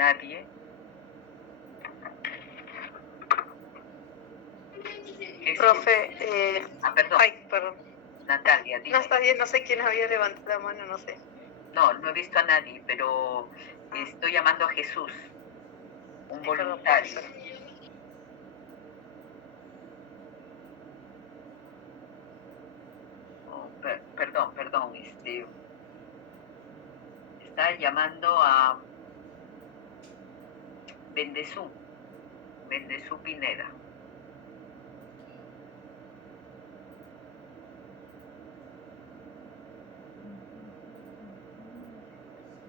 Nadie. Profe, perdón. Ay, perdón. Natalia, dime. No, está bien, no sé quién había levantado la mano, no sé. No he visto a nadie, pero estoy llamando a Jesús, un voluntario. Perdón, está llamando a Bendezú Pineda.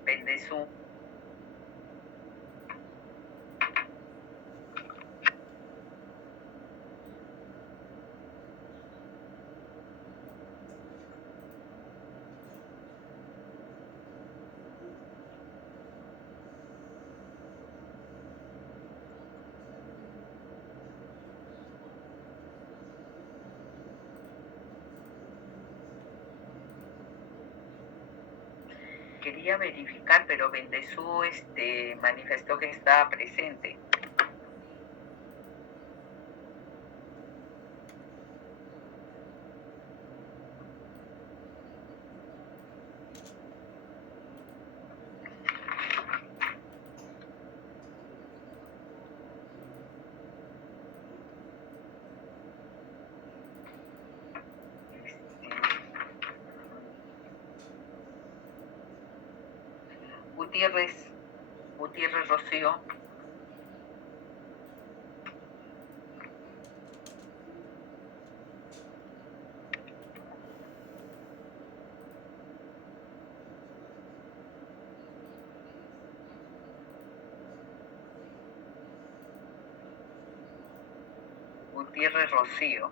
Bendezú. Quería verificar, pero Bendezú manifestó que estaba presente. Gutiérrez Rocío. Gutiérrez Rocío.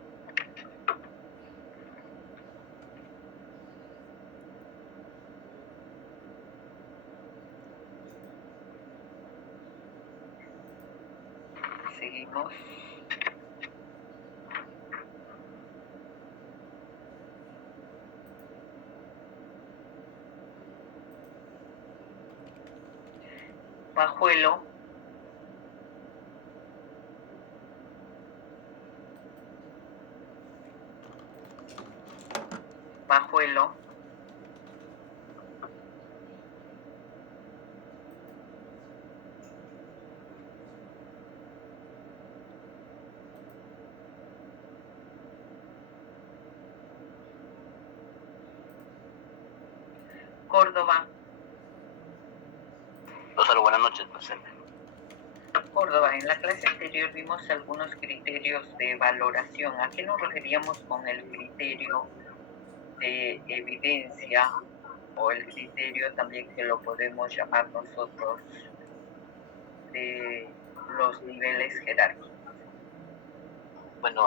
Seguimos. Pajuelo. Córdoba. Rosario, buenas noches, presente. Córdoba, en la clase anterior vimos algunos criterios de valoración. ¿A qué nos referíamos con el criterio de evidencia o el criterio también que lo podemos llamar nosotros de los niveles jerárquicos? Bueno,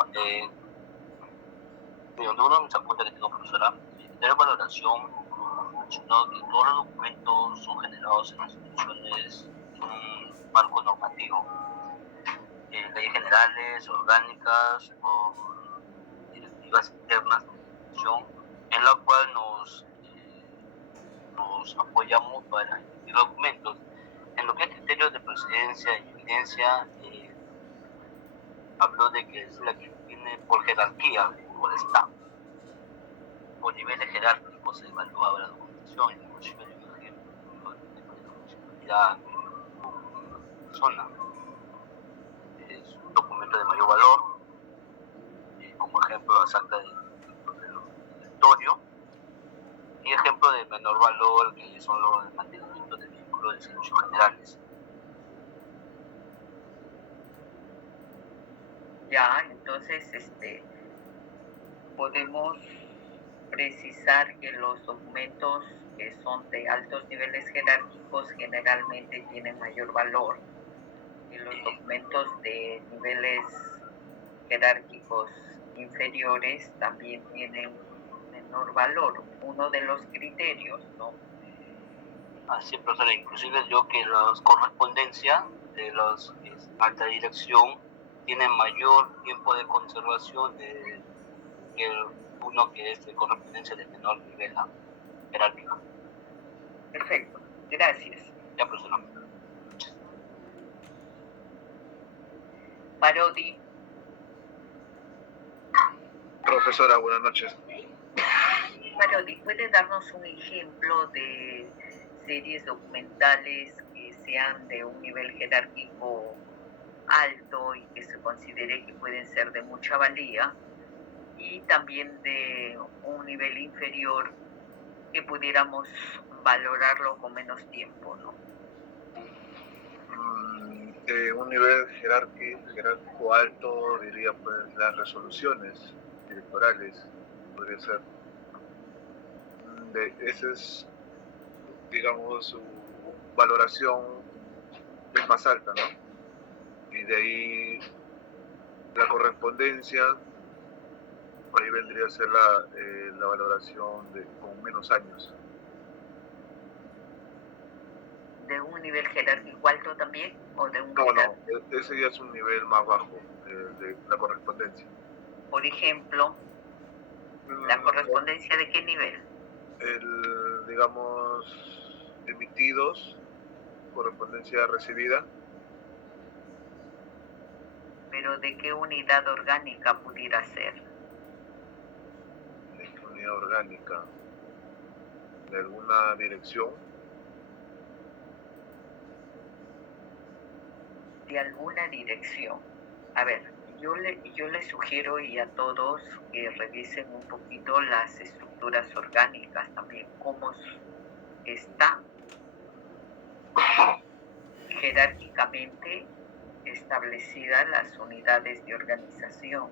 uno de mis apuntes que tengo, profesora, de valoración, mencionó que todos los documentos son generados en las instituciones en un marco normativo, leyes generales, orgánicas o directivas internas de la institución, en la cual nos apoyamos para emitir documentos. En lo que es criterios de procedencia y evidencia, habló de que es la que tiene por jerarquía, por estado, por niveles jerárquicos se evaluaba la documentación, inclusive el ejemplo de la municipalidad o persona. Es un documento de mayor valor, como ejemplo las actas del directorio, y ejemplo de menor valor que son los de mantenimiento de vehículos de servicios generales. Ya, entonces podemos precisar que los documentos que son de altos niveles jerárquicos generalmente tienen mayor valor y los documentos de niveles jerárquicos inferiores también tienen menor valor, uno de los criterios, ¿no? Así, profesora, inclusive yo que la correspondencia de los alta dirección tiene mayor tiempo de conservación que uno que es de correspondencia de menor nivel jerárquico. Perfecto, gracias. Ya, profesora. Parodi. Profesora, buenas noches. Parodi, ¿puede darnos un ejemplo de series documentales que sean de un nivel jerárquico alto y que se considere que pueden ser de mucha valía, y también de un nivel inferior que pudiéramos valorarlo con menos tiempo, ¿no? De un nivel jerárquico alto, diría pues las resoluciones electorales, podría ser. Esa es, digamos, su valoración es más alta, ¿no? Y de ahí la correspondencia, ahí vendría a ser la valoración con menos años. ¿De un nivel jerárquico alto también? ¿O de un No, ese ya es un nivel más bajo, de la correspondencia. Por ejemplo, ¿la correspondencia de qué nivel? Digamos, emitidos, correspondencia recibida. ¿Pero de qué unidad orgánica pudiera ser? ¿De qué unidad orgánica? ¿De alguna dirección? De alguna dirección. A ver, yo le sugiero y a todos que revisen un poquito las estructuras orgánicas también, cómo está jerárquicamente establecidas las unidades de organización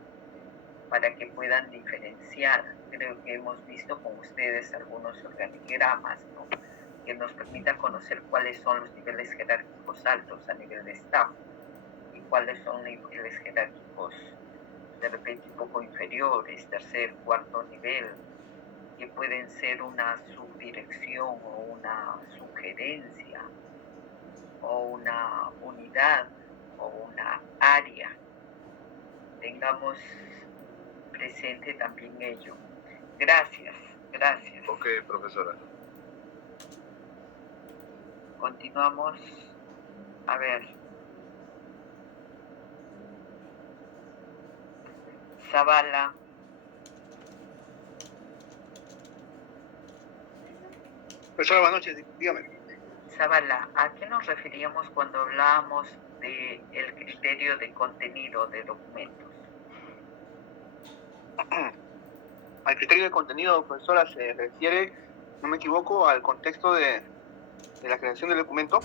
para que puedan diferenciar. Creo que hemos visto con ustedes algunos organigramas, ¿no?, que nos permitan conocer cuáles son los niveles jerárquicos altos a nivel de staff y cuáles son niveles jerárquicos de repente un poco inferiores, tercer, cuarto nivel, que pueden ser una subdirección o una sugerencia o una unidad o una área. Tengamos presente también ello. Gracias. Ok, profesora. Continuamos. A ver. Zavala. Profesora, buenas noches, dígame. Zavala, ¿a qué nos referíamos cuando hablábamos del criterio de contenido de documentos? Al criterio de contenido, profesora, se refiere, no me equivoco, al contexto de la creación del documento.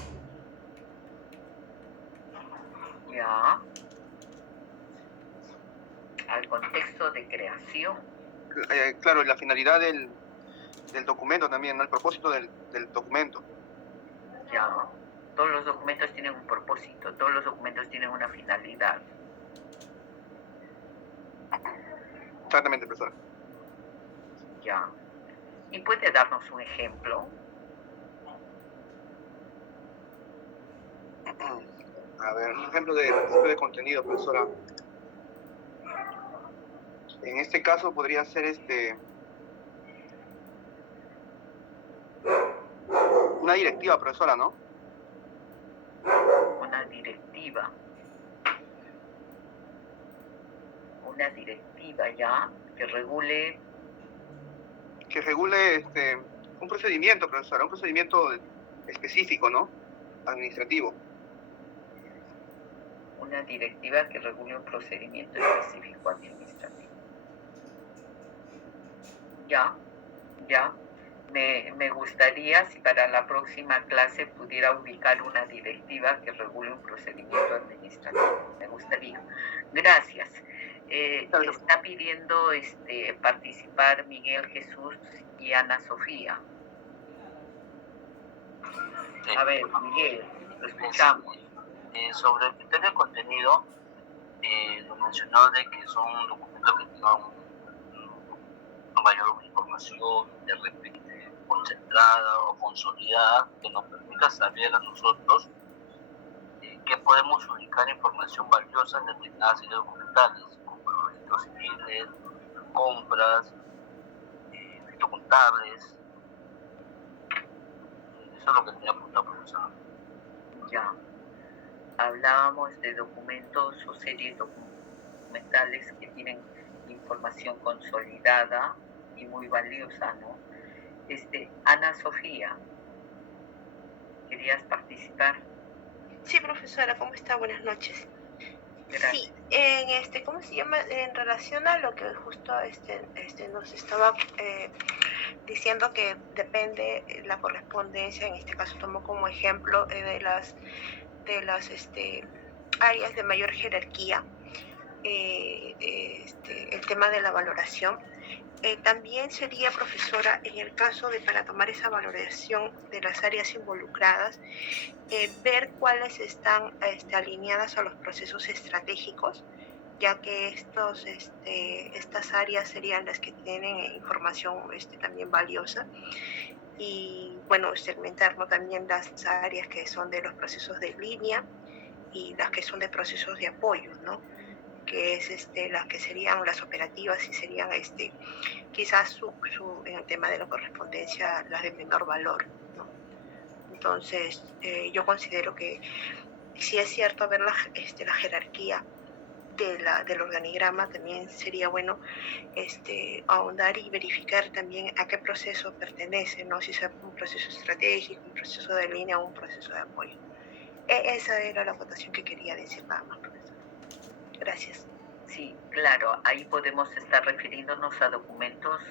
Ya. Al contexto de creación. Claro, la finalidad del documento también, ¿no? El propósito del documento. Ya. Todos los documentos tienen un propósito, todos los documentos tienen una finalidad. Exactamente, profesora. Ya. ¿Y puede darnos un ejemplo? A ver, un ejemplo de contenido, profesora. En este caso podría ser una directiva, profesora, ¿no? Una directiva. Una directiva ya que regule. Que regule un procedimiento, profesora, un procedimiento específico, ¿no? Administrativo. Una directiva que regule un procedimiento específico administrativo. Ya. Me gustaría si para la próxima clase pudiera ubicar una directiva que regule un procedimiento administrativo. Me gustaría. Gracias. Está pidiendo participar Miguel Jesús y Ana Sofía. A ver, Miguel, lo escuchamos. Sobre el criterio de contenido, lo mencionó de que son documentos que tengan una mayor información de repente concentrada o consolidada que nos permita saber a nosotros que podemos ubicar información valiosa en determinadas áreas documentales, como los registros civiles, compras, registros contables. Eso es lo que tenía apuntado, profesor. Ya. hablábamos de documentos o series documentales que tienen información consolidada y muy valiosa, ¿no? Ana Sofía, ¿querías participar? Sí, profesora, ¿cómo está? Buenas noches. Gracias. Sí, ¿cómo se llama? En relación a lo que justo nos estaba diciendo que depende la correspondencia, en este caso tomo como ejemplo de las áreas de mayor jerarquía, el tema de la valoración. También sería, profesora, en el caso de para tomar esa valoración de las áreas involucradas, ver cuáles están alineadas a los procesos estratégicos, ya que estas áreas serían las que tienen información también valiosa. Y bueno, segmentar, ¿no?, también las áreas que son de los procesos de línea y las que son de procesos de apoyo, ¿no?, que es las que serían las operativas y serían quizás en el tema de la correspondencia las de menor valor, ¿no? Entonces yo considero que si es cierto ver la jerarquía del organigrama, también sería bueno ahondar y verificar también a qué proceso pertenece, ¿no? Si es un proceso estratégico, un proceso de línea o un proceso de apoyo. Esa era la votación que quería decir nada más, profesor. Gracias. Sí, claro, ahí podemos estar refiriéndonos a documentos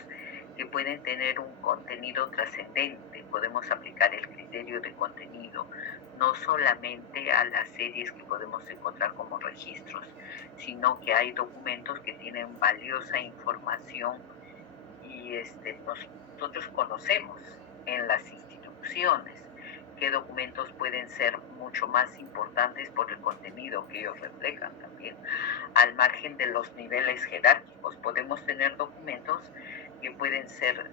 que pueden tener un contenido trascendente. Podemos aplicar el criterio de contenido, no solamente a las series que podemos encontrar como registros, sino que hay documentos que tienen valiosa información y nosotros conocemos en las instituciones qué documentos pueden ser mucho más importantes por el contenido que ellos reflejan también. Al margen de los niveles jerárquicos, podemos tener documentos que pueden ser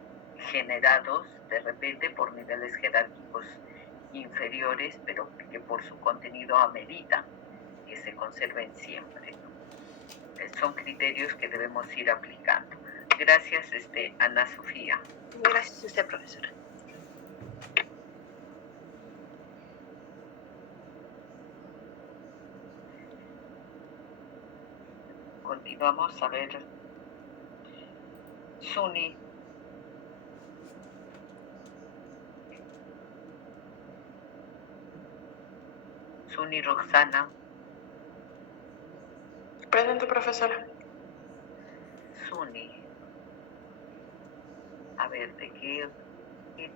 generados de repente por niveles jerárquicos inferiores, pero que por su contenido ameritan que se conserven siempre, ¿no? Son criterios que debemos ir aplicando. Gracias, Ana Sofía. Gracias a usted, profesora. Continuamos a ver. Suni. Suni Roxana. Presente, profesora. Suni. A ver, ¿de qué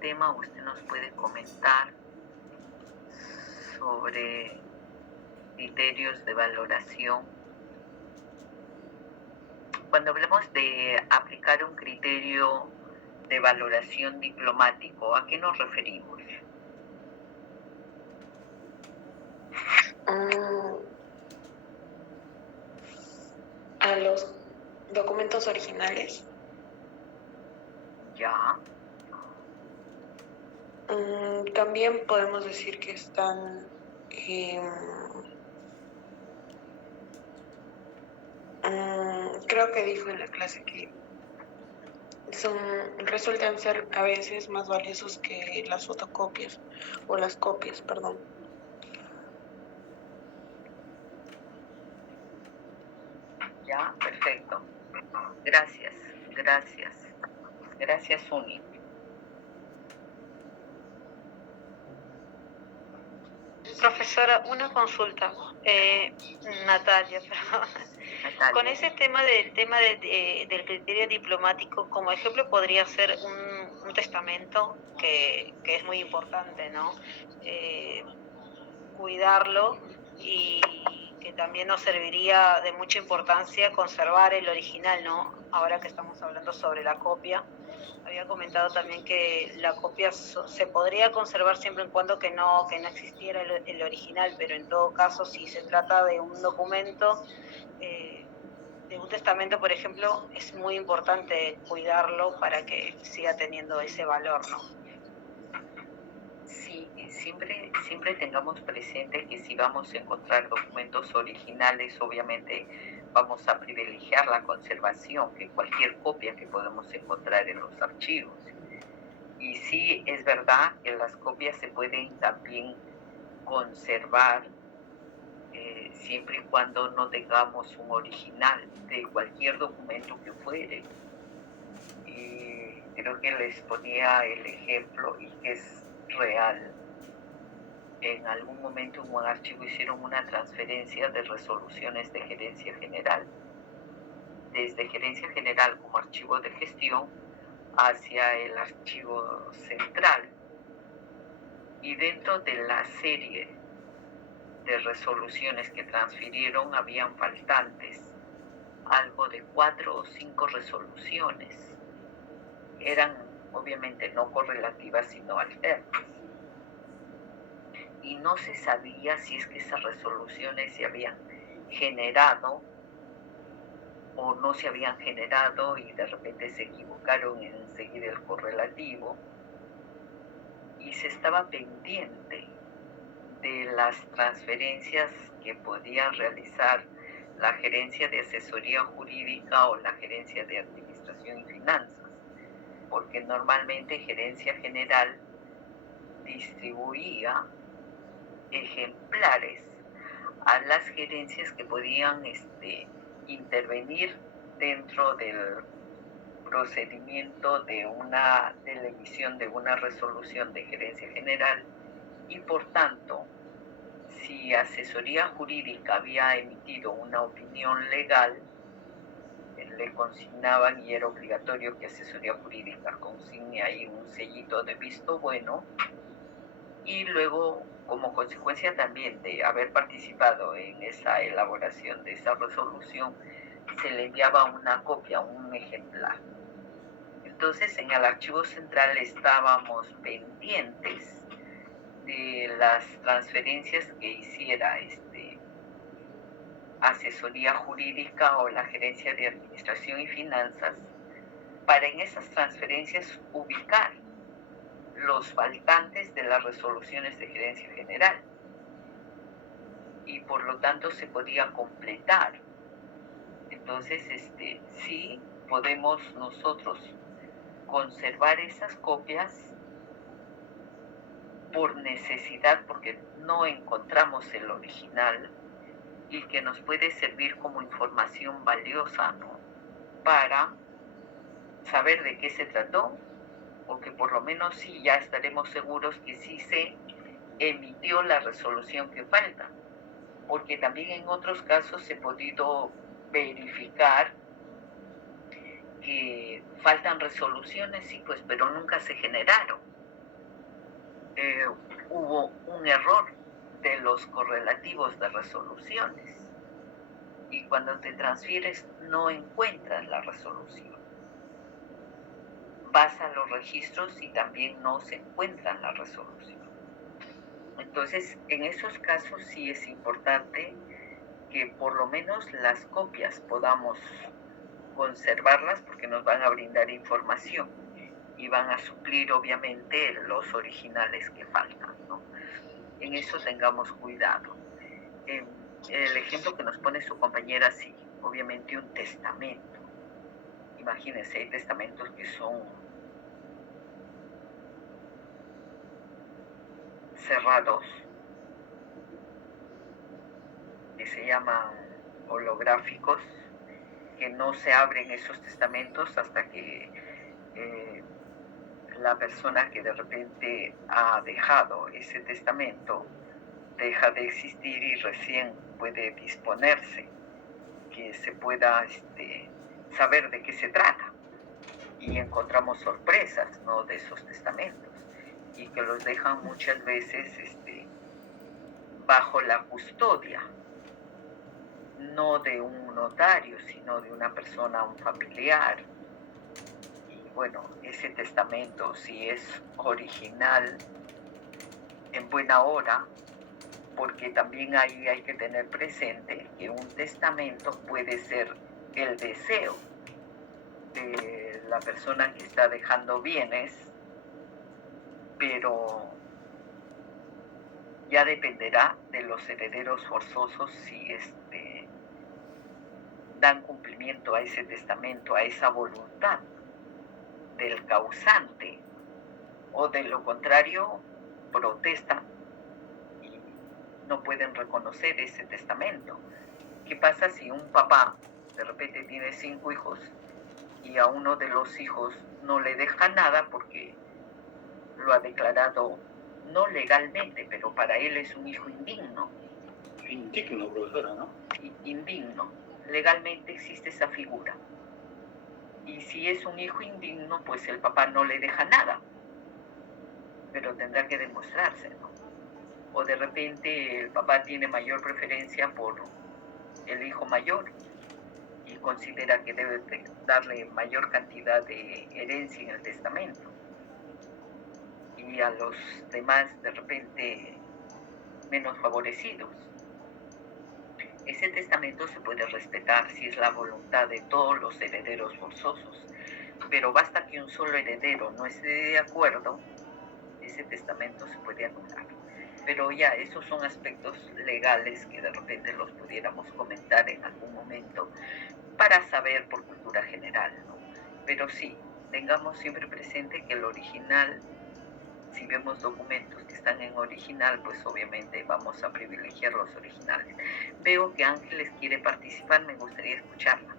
tema usted nos puede comentar sobre criterios de valoración? Cuando hablamos de aplicar un criterio de valoración diplomático, ¿a qué nos referimos? A los documentos originales. Ya. También podemos decir que están creo que dijo en la clase que resultan ser a veces más valiosos que las fotocopias o las copias, perdón. Ya, perfecto. Gracias, gracias. Gracias, Uni. Profesora, una consulta. Natalia, perdón. Natalia. Con ese tema del criterio diplomático, como ejemplo podría ser un testamento que es muy importante, ¿no? Cuidarlo, y que también nos serviría de mucha importancia conservar el original, ¿no? Ahora que estamos hablando sobre la copia, había comentado también que la copia se podría conservar siempre y cuando que no existiera el original, pero en todo caso, si se trata de un documento, de un testamento, por ejemplo, es muy importante cuidarlo para que siga teniendo ese valor, ¿no? Sí, siempre tengamos presente que si vamos a encontrar documentos originales, obviamente vamos a privilegiar la conservación que cualquier copia que podemos encontrar en los archivos. Y sí, es verdad que las copias se pueden también conservar siempre y cuando no tengamos un original de cualquier documento que fuere. Y creo que les ponía el ejemplo y que es real. En algún momento en un archivo hicieron una transferencia de resoluciones de gerencia general, desde gerencia general como archivo de gestión hacia el archivo central. Y dentro de la serie de resoluciones que transfirieron habían faltantes, algo de 4 o 5 resoluciones. Eran obviamente no correlativas sino alternas. Y no se sabía si es que esas resoluciones se habían generado o no se habían generado y de repente se equivocaron en seguir el correlativo. Y se estaba pendiente de las transferencias que podían realizar la gerencia de asesoría jurídica o la gerencia de administración y finanzas, porque normalmente gerencia general distribuía ejemplares a las gerencias que podían intervenir dentro del procedimiento de la emisión de una resolución de gerencia general, y por tanto, si asesoría jurídica había emitido una opinión legal, le consignaban, y era obligatorio que asesoría jurídica consigne ahí un sellito de visto bueno, y luego, como consecuencia también de haber participado en esa elaboración de esa resolución, se le enviaba una copia, un ejemplar. Entonces, en el archivo central estábamos pendientes de las transferencias que hiciera asesoría jurídica o la gerencia de administración y finanzas, para en esas transferencias ubicar los faltantes de las resoluciones de gerencia general, y por lo tanto se podía completar. Entonces, sí podemos nosotros conservar esas copias por necesidad, porque no encontramos el original, y que nos puede servir como información valiosa, ¿no?, para saber de qué se trató, o que por lo menos sí ya estaremos seguros que sí se emitió la resolución que falta, porque también en otros casos se ha podido verificar que faltan resoluciones, sí, pues, pero nunca se generaron. Hubo un error de los correlativos de resoluciones, y cuando te transfieres no encuentras la resolución. Vas a los registros y también no se encuentran la resolución. Entonces, en esos casos sí es importante que por lo menos las copias podamos conservarlas, porque nos van a brindar información y van a suplir obviamente los originales que faltan, ¿no? En eso tengamos cuidado. El ejemplo que nos pone su compañera, sí, obviamente un testamento. Imagínense, hay testamentos que son cerrados, que se llaman holográficos, que no se abren esos testamentos hasta que la persona que de repente ha dejado ese testamento deja de existir y recién puede disponerse, que se pueda saber de qué se trata. Y encontramos sorpresas, ¿no?, de esos testamentos, y que los dejan muchas veces bajo la custodia, no de un notario, sino de una persona, un familiar. Y bueno, ese testamento, si es original, en buena hora, porque también ahí hay que tener presente que un testamento puede ser el deseo de la persona que está dejando bienes, pero ya dependerá de los herederos forzosos si dan cumplimiento a ese testamento, a esa voluntad del causante, o de lo contrario protestan y no pueden reconocer ese testamento. ¿Qué pasa si un papá de repente tiene 5 hijos y a uno de los hijos no le deja nada porque lo ha declarado no legalmente, pero para él es un hijo indigno? Indigno, profesora, ¿no? Indigno. Legalmente existe esa figura. Y si es un hijo indigno, pues el papá no le deja nada, pero tendrá que demostrarse, ¿no? O de repente el papá tiene mayor preferencia por el hijo mayor y considera que debe darle mayor cantidad de herencia en el testamento, y a los demás de repente menos favorecidos. Ese testamento se puede respetar si es la voluntad de todos los herederos forzosos, pero basta que un solo heredero no esté de acuerdo, ese testamento se puede anular. Pero ya, esos son aspectos legales que de repente los pudiéramos comentar en algún momento para saber por cultura general, ¿no? Pero sí, tengamos siempre presente que el original, si vemos documentos que están en original, pues obviamente vamos a privilegiar los originales. Veo que Ángeles quiere participar, me gustaría escucharla.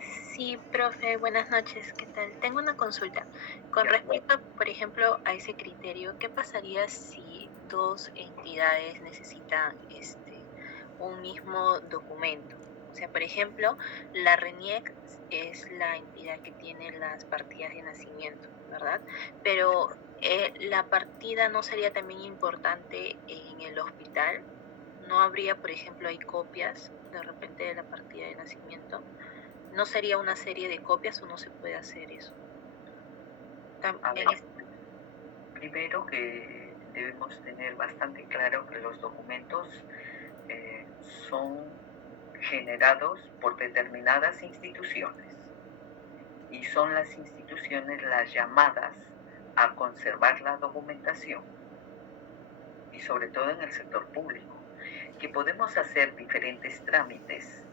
Sí, profe, buenas noches, ¿qué tal? Tengo una consulta. Con respecto, por ejemplo, a ese criterio, ¿qué pasaría si dos entidades necesitan un mismo documento? O sea, por ejemplo, la RENIEC es la entidad que tiene las partidas de nacimiento, ¿verdad? Pero la partida no sería también importante en el hospital. ¿No habría, por ejemplo, hay copias de repente de la partida de nacimiento? ¿No sería una serie de copias o no se puede hacer eso? Primero que debemos tener bastante claro que los documentos son generados por determinadas instituciones y son las instituciones las llamadas a conservar la documentación, y sobre todo en el sector público, que podemos hacer diferentes trámites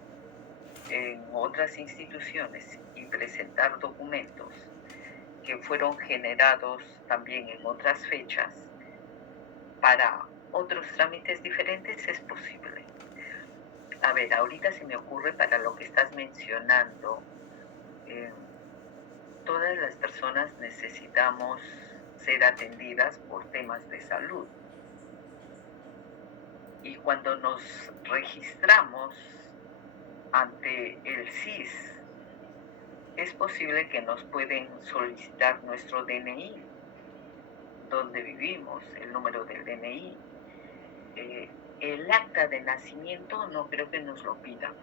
en otras instituciones y presentar documentos que fueron generados también en otras fechas para otros trámites diferentes, es posible. A ver, ahorita se me ocurre para lo que estás mencionando, todas las personas necesitamos ser atendidas por temas de salud. Y cuando nos registramos ante el SIS, es posible que nos pueden solicitar nuestro DNI, dónde vivimos, el número del DNI. El acta de nacimiento no creo que nos lo pidan.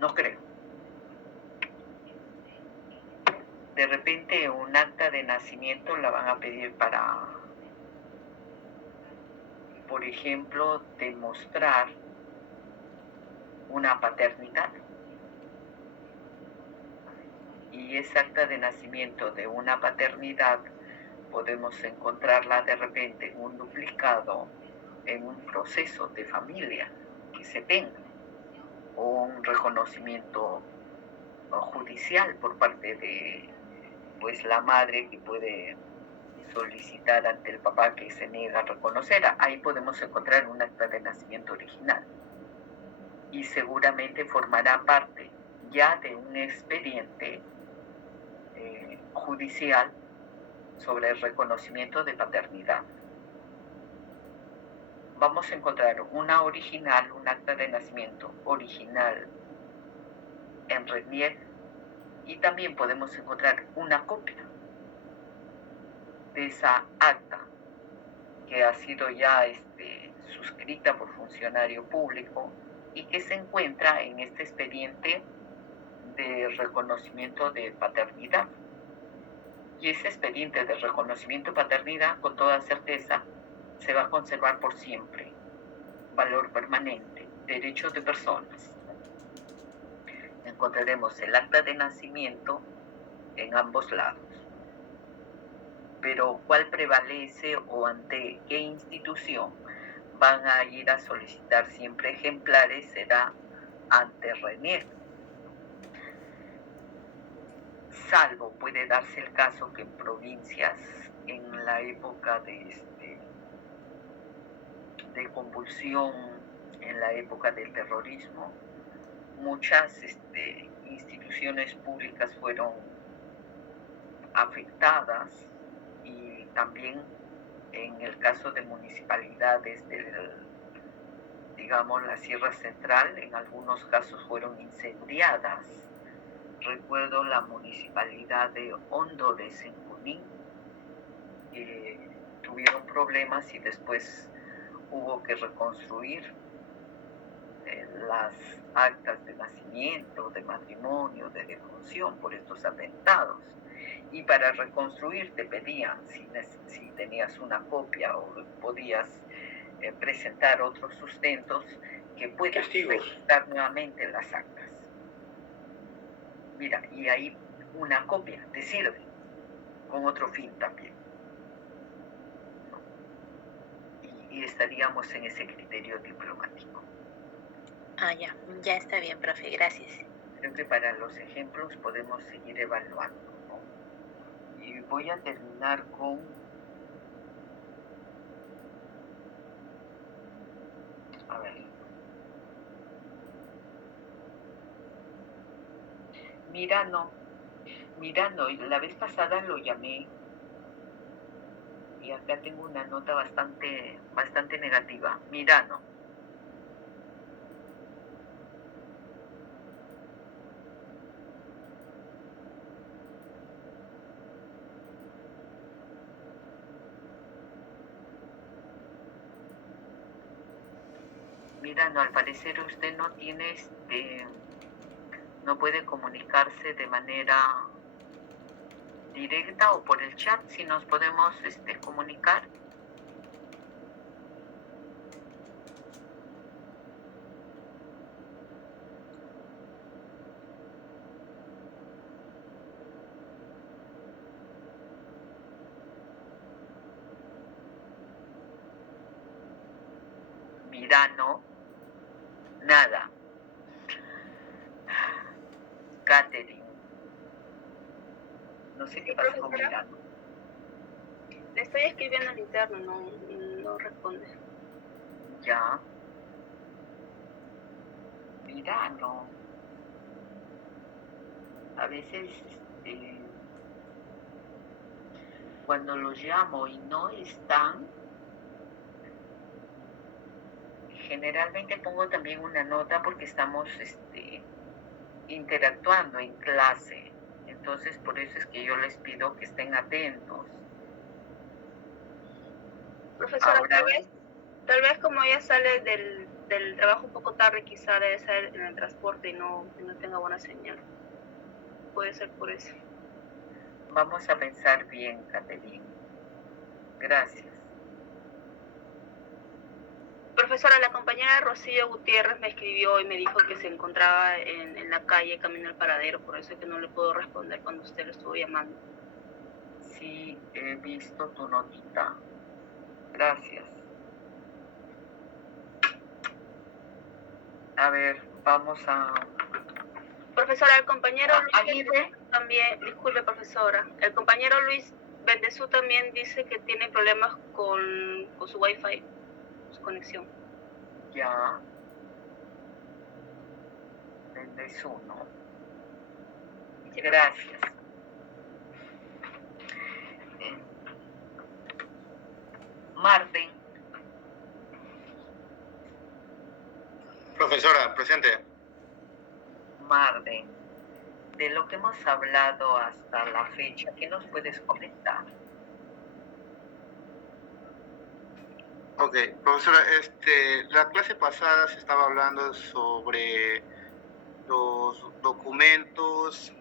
No creo. De repente un acta de nacimiento la van a pedir para, por ejemplo, demostrar una paternidad. Y esa acta de nacimiento de una paternidad podemos encontrarla de repente en un duplicado, en un proceso de familia que se tenga, o un reconocimiento judicial por parte de pues la madre, que puede solicitar ante el papá que se niega a reconocer. Ahí podemos encontrar un acta de nacimiento original y seguramente formará parte ya de un expediente judicial sobre el reconocimiento de paternidad. Vamos a encontrar una original, un acta de nacimiento original en RENIEC, y también podemos encontrar una copia de esa acta que ha sido ya suscrita por funcionario público y que se encuentra en este expediente de reconocimiento de paternidad. Y ese expediente de reconocimiento de paternidad, con toda certeza, se va a conservar por siempre. Valor permanente, derechos de personas. Encontraremos el acta de nacimiento en ambos lados. Pero ¿cuál prevalece o ante qué institución van a ir a solicitar siempre ejemplares? Será ante RENIEC. Salvo puede darse el caso que en provincias, en la época de de convulsión en la época del terrorismo. Muchas instituciones públicas fueron afectadas y también en el caso de municipalidades digamos, la Sierra Central, en algunos casos fueron incendiadas. Recuerdo la municipalidad de Hondores en Junín, tuvieron problemas y después hubo que reconstruir las actas de nacimiento, de matrimonio, de defunción por estos atentados. Y para reconstruir te pedían si tenías una copia o podías presentar otros sustentos que puedas registrar nuevamente las actas. Mira, y ahí una copia te sirve con otro fin también. Y estaríamos en ese criterio diplomático. Ya está bien, profe, gracias. Creo que para los ejemplos podemos seguir evaluando, ¿no? Y voy a terminar con Mirano, la vez pasada lo llamé y acá tengo una nota bastante negativa. Mirano. Mirano, al parecer usted no tiene no puede comunicarse de manera directa o por el chat, si nos podemos comunicar. Mirano, nada. Catherine, no sé qué pasa con Mirano. Le estoy escribiendo al interno, no responde. Ya. Mirano. A veces cuando los llamo y no están, generalmente pongo también una nota porque estamos interactuando en clase. Entonces, por eso es que yo les pido que estén atentos. Profesora, ahora, tal vez como ella sale del trabajo un poco tarde, quizá debe estar en el transporte y no tenga buena señal. Puede ser por eso. Vamos a pensar bien, Catherine. Gracias. Profesora, la compañera Rocío Gutiérrez me escribió y me dijo que se encontraba en la calle camino al paradero, por eso es que no le puedo responder cuando usted lo estuvo llamando. Sí, he visto tu notita. Gracias. A ver, vamos a... Profesora, el compañero Luis también, disculpe profesora, el compañero Luis Bendezú también dice que tiene problemas con su Wi-Fi, su conexión. Ya. Bendezú, ¿no? Sí, gracias. Marten. Profesora, presente. Marden, de lo que hemos hablado hasta la fecha, ¿qué nos puedes comentar? Ok, profesora, la clase pasada se estaba hablando sobre los documentos,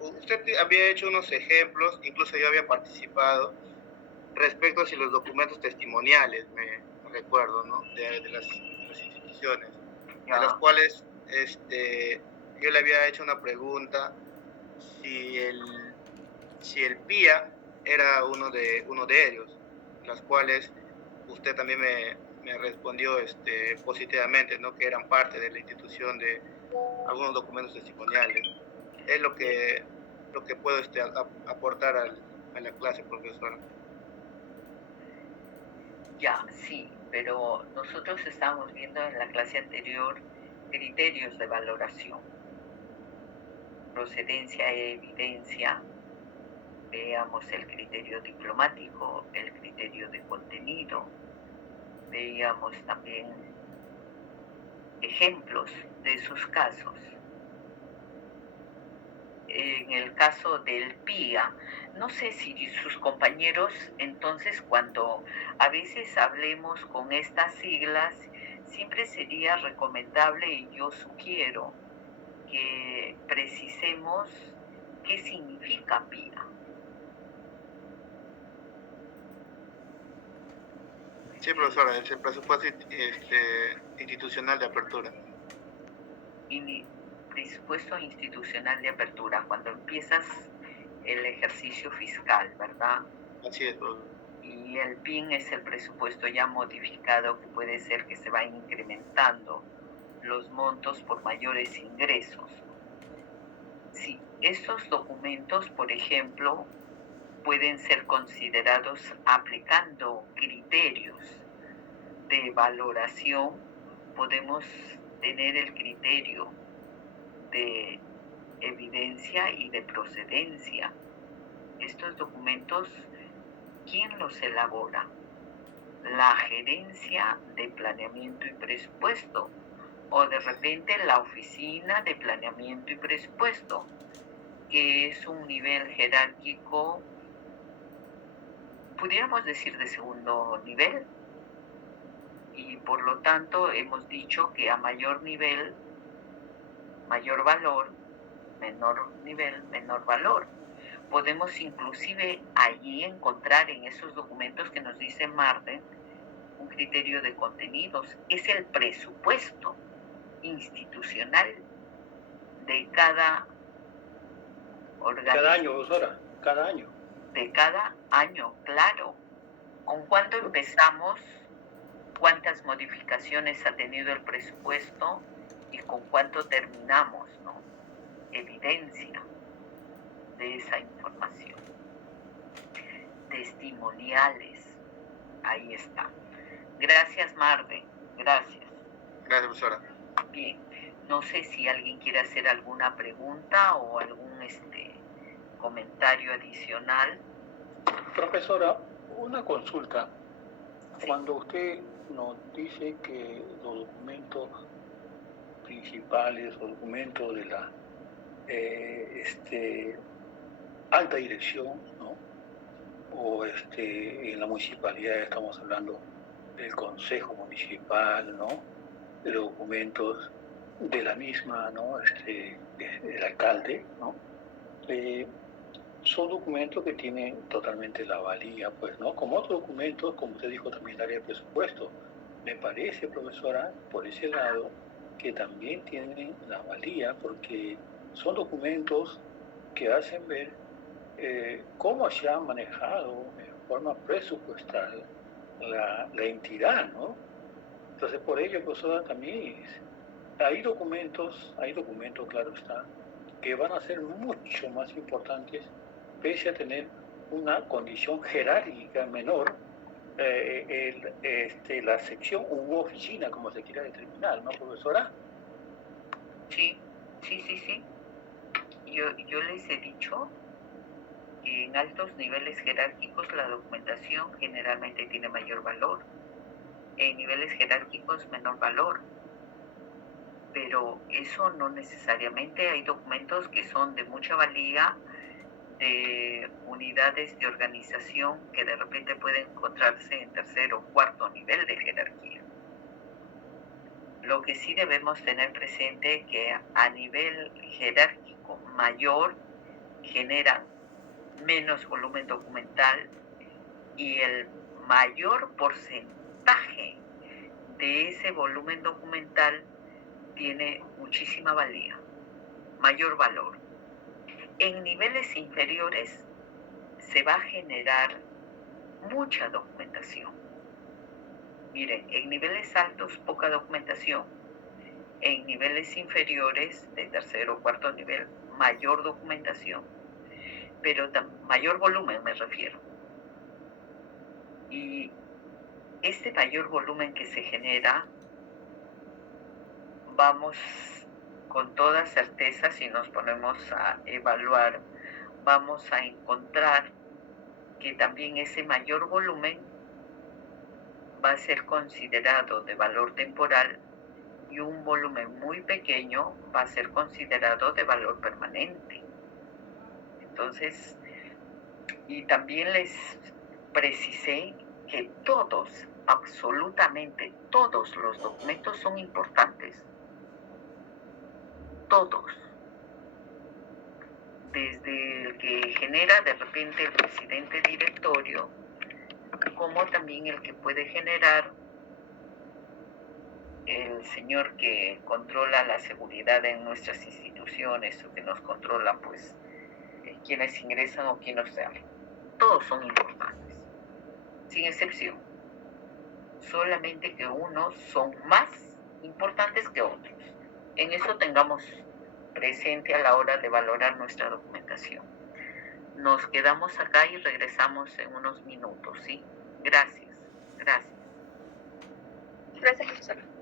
usted había hecho unos ejemplos, incluso yo había participado, respecto a si los documentos testimoniales, me recuerdo, ¿no? De las instituciones, de las cuales yo le había hecho una pregunta si el PIA era uno de ellos, las cuales usted también me respondió positivamente, ¿no? Que eran parte de la institución de algunos documentos testimoniales. Es lo que puedo aportar a la clase, profesora. Ya, sí, pero nosotros estábamos viendo en la clase anterior criterios de valoración, procedencia e evidencia. Veíamos el criterio diplomático, el criterio de contenido, veíamos también ejemplos de esos casos. En el caso del PIA, no sé si sus compañeros, entonces cuando a veces hablemos con estas siglas, siempre sería recomendable y yo sugiero que precisemos qué significa PIA. Sí, profesora, es el presupuesto institucional de apertura. Presupuesto institucional de apertura, cuando empiezas el ejercicio fiscal, ¿verdad? Así es, profesora. Y el PIN es el presupuesto ya modificado, que puede ser que se vayan incrementando los montos por mayores ingresos. Sí, estos documentos, por ejemplo, pueden ser considerados aplicando criterios de valoración. Podemos tener el criterio de evidencia y de procedencia. Estos documentos, ¿quién los elabora? La gerencia de planeamiento y presupuesto, o de repente la oficina de planeamiento y presupuesto, que es un nivel jerárquico, pudiéramos decir de segundo nivel, y por lo tanto hemos dicho que a mayor nivel, mayor valor, menor nivel, menor valor. Podemos inclusive allí encontrar en esos documentos que nos dice Marden un criterio de contenidos. Es el presupuesto institucional de cada organismo. Cada año, profesora, cada año. De cada año, claro. ¿Con cuánto empezamos? ¿Cuántas modificaciones ha tenido el presupuesto? ¿Y con cuánto terminamos, no? Evidencia de esa información. Testimoniales. Ahí está. Gracias, Marde. Gracias. Gracias, profesora. Bien. No sé si alguien quiere hacer alguna pregunta o algún comentario adicional. Profesora, una consulta. Sí. Cuando usted nos dice que los documentos principales o documentos de la alta dirección, ¿no? O en la municipalidad estamos hablando del consejo municipal, ¿no? De los documentos de la misma, ¿no? El alcalde, ¿no? Son documentos que tienen totalmente la valía, pues, ¿no? Como otros documentos, como usted dijo también, el área de presupuesto. Me parece, profesora, por ese lado, que también tienen la valía, porque son documentos que hacen ver cómo se ha manejado en forma presupuestal la entidad, ¿no? Entonces, por ello, profesora, también hay documentos, claro está, que van a ser mucho más importantes, pese a tener una condición jerárquica menor, la sección u oficina, como se quiera determinar, ¿no, profesora? Sí. Yo les he dicho que en altos niveles jerárquicos la documentación generalmente tiene mayor valor. En niveles jerárquicos menor valor. Pero eso no necesariamente. Hay documentos que son de mucha valía, de unidades de organización que de repente pueden encontrarse en tercer o cuarto nivel de jerarquía. Lo que sí debemos tener presente es que a nivel jerárquico mayor generan menos volumen documental y el mayor porcentaje de ese volumen documental tiene muchísima valía, mayor valor. En niveles inferiores se va a generar mucha documentación. Miren, en niveles altos poca documentación, en niveles inferiores de tercer o cuarto nivel mayor documentación, pero mayor volumen me refiero. Y este mayor volumen que se genera, vamos con toda certeza, si nos ponemos a evaluar, vamos a encontrar que también ese mayor volumen va a ser considerado de valor temporal y un volumen muy pequeño va a ser considerado de valor permanente. Entonces, y también les precisé que todos, absolutamente todos los documentos son importantes. Todos. Desde el que genera de repente el presidente directorio, como también el que puede generar el señor que controla la seguridad en nuestras instituciones o que nos controla, pues, quienes ingresan o quienes salen. Todos son importantes, sin excepción. Solamente que unos son más importantes que otros. En eso tengamos presente a la hora de valorar nuestra documentación. Nos quedamos acá y regresamos en unos minutos, ¿sí? Gracias. Gracias, profesora.